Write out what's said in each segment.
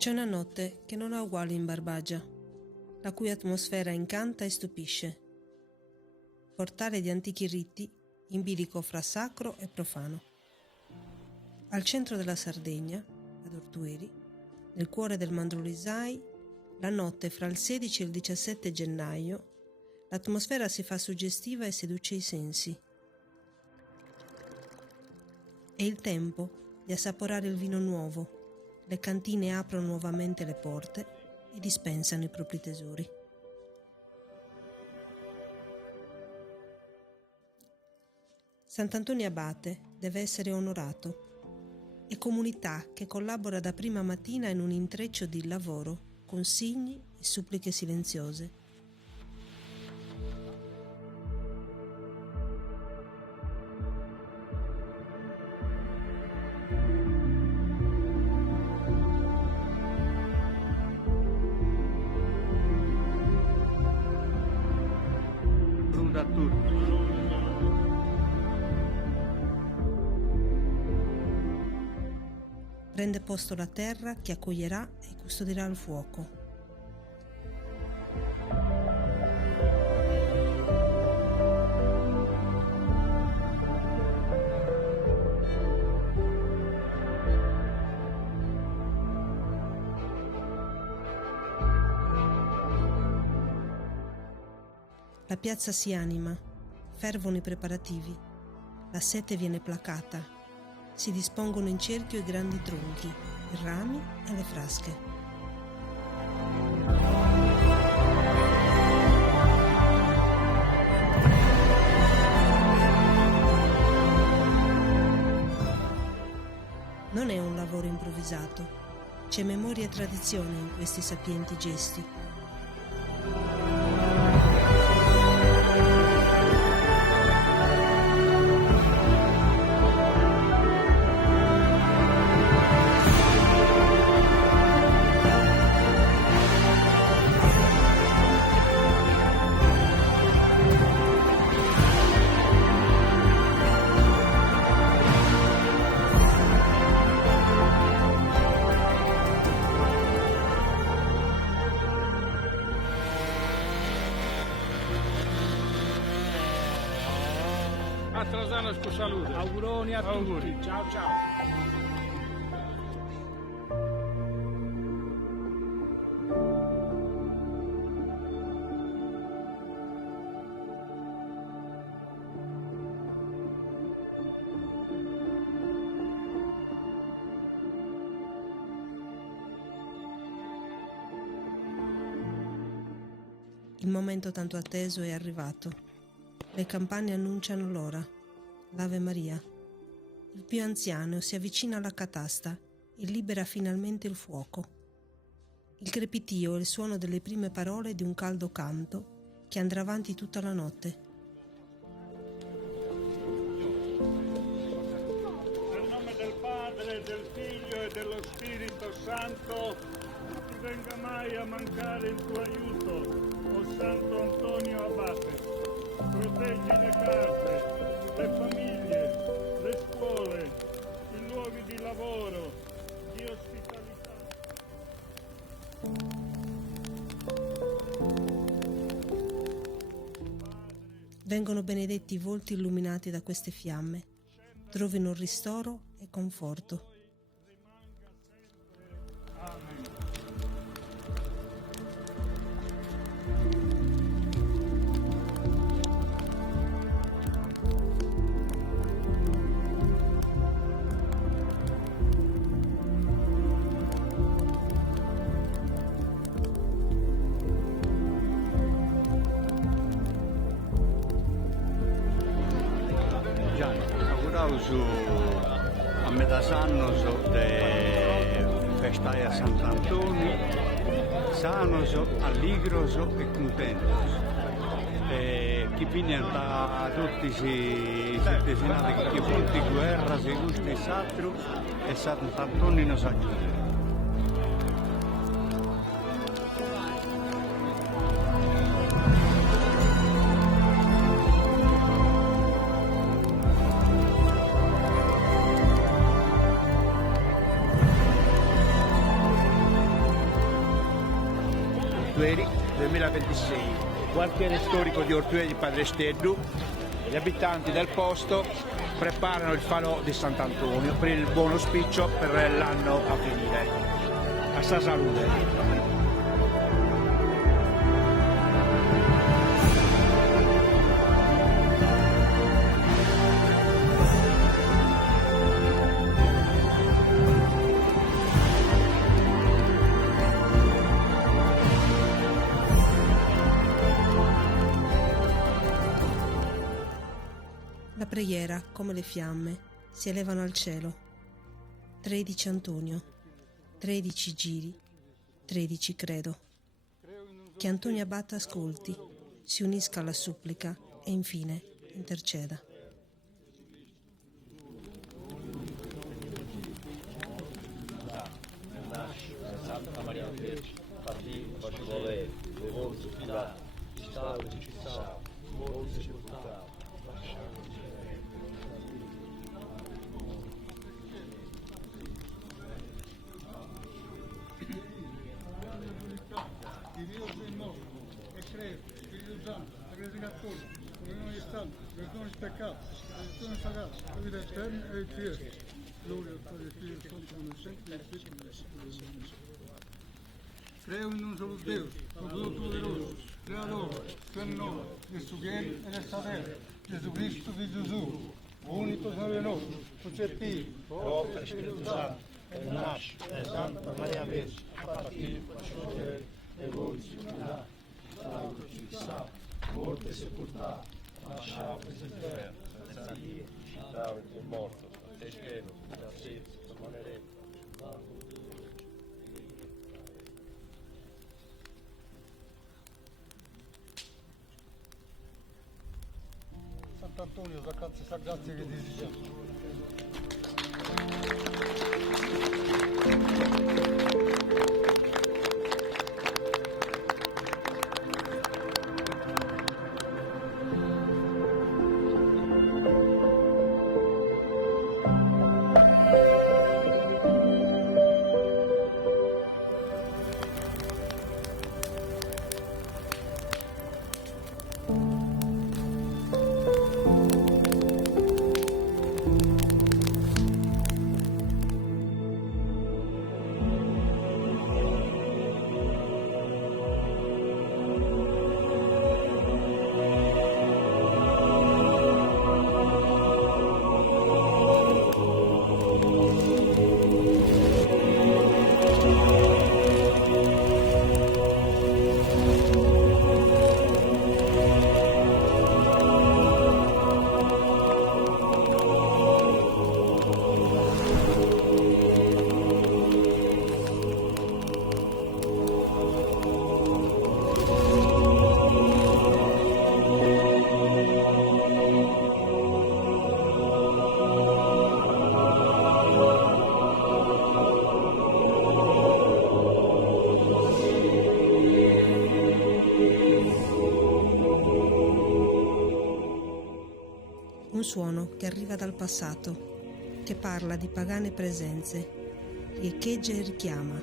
C'è una notte che non ha uguali in Barbagia, la cui atmosfera incanta e stupisce. Portale di antichi riti in bilico fra sacro e profano. Al centro della Sardegna, ad Ortueri, nel cuore del Mandrolisai, la notte fra il 16 e il 17 gennaio, l'atmosfera si fa suggestiva e seduce i sensi. È il tempo di assaporare il vino nuovo. Le cantine aprono nuovamente le porte e dispensano i propri tesori. Sant'Antonio Abate deve essere onorato. È comunità che collabora da prima mattina in un intreccio di lavoro, consigli e suppliche silenziose. Da tutti. Prende posto la terra che accoglierà e custodirà il fuoco. La piazza si anima, fervono i preparativi, la sete viene placata, si dispongono in cerchio i grandi tronchi, i rami e le frasche. Non è un lavoro improvvisato, c'è memoria e tradizione in questi sapienti gesti. A Trasano salute. Auguroni a Auguri. tutti. Ciao ciao. Il momento tanto atteso è arrivato. Le campane annunciano l'ora, l'Ave Maria. Il più anziano si avvicina alla catasta e libera finalmente il fuoco. Il crepitio è il suono delle prime parole di un caldo canto che andrà avanti tutta la notte. Nel nome del Padre, del Figlio e dello Spirito Santo, non ti venga mai a mancare il tuo aiuto, o Santo Antonio Abate. Proteggi le case, le famiglie, le scuole, i luoghi di lavoro, di ospitalità. Vengono benedetti i volti illuminati da queste fiamme. Trovino ristoro e conforto. A metà anno de festai a Sant'Antonio, sanos, alligros e contentos. Chi viene da tutti i settesinati che punti guerra, se gusti satru e Sant'Antonio nos aiuta. Ortueri 2026, quartiere storico di Ortueri di Padre Steddu. Gli abitanti del posto preparano il falò di Sant'Antonio per il buon auspicio per l'anno a venire. A sa salute. La preghiera, come le fiamme, si elevano al cielo. 13 Antonio, 13 giri, 13 credo. Che Antonio Abate ascolti, si unisca alla supplica e infine interceda. Santa Maria Vergine, fatti facci volere, le volte filate, ci sta, molte sepoltate, Di Dio sei nostro, e credo, Spirito Santo, la Chiesa Cattolica, comunione di santi, perdono di peccati, redenzione sagrada, la vita eterna e il cielo. Gloria al Padre, al Figlio e al Santo, come sempre, e sempre. Creo in un solo Deus, Todo-Poderoso, Creador, Señor, de su bien y de saber, Jesucristo, Figlio suo, unico Salve nostro, concepito, Opera Spirito Santo, e nasce, e Santa Maria Vergine, fatti facci volere, le volte filate, ci sta, molte sepoltate, lasciate in terra, senza Dio, città è morto, te schermo, da sé, rimaneremo. Sant'Antonio, sa grazie che desideriamo. Un suono che arriva dal passato, che parla di pagane presenze, riecheggia e richiama.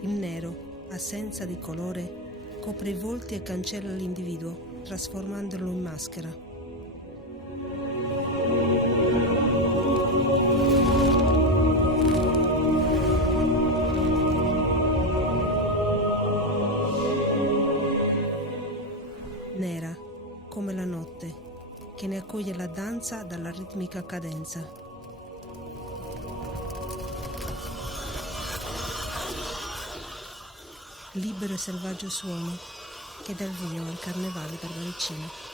Il nero, assenza di colore, copre i volti e cancella l'individuo, trasformandolo in maschera. Nera come la notte, che ne accoglie la danza dalla ritmica cadenza. Libero e selvaggio suono che dà il via al carnevale barbaricino.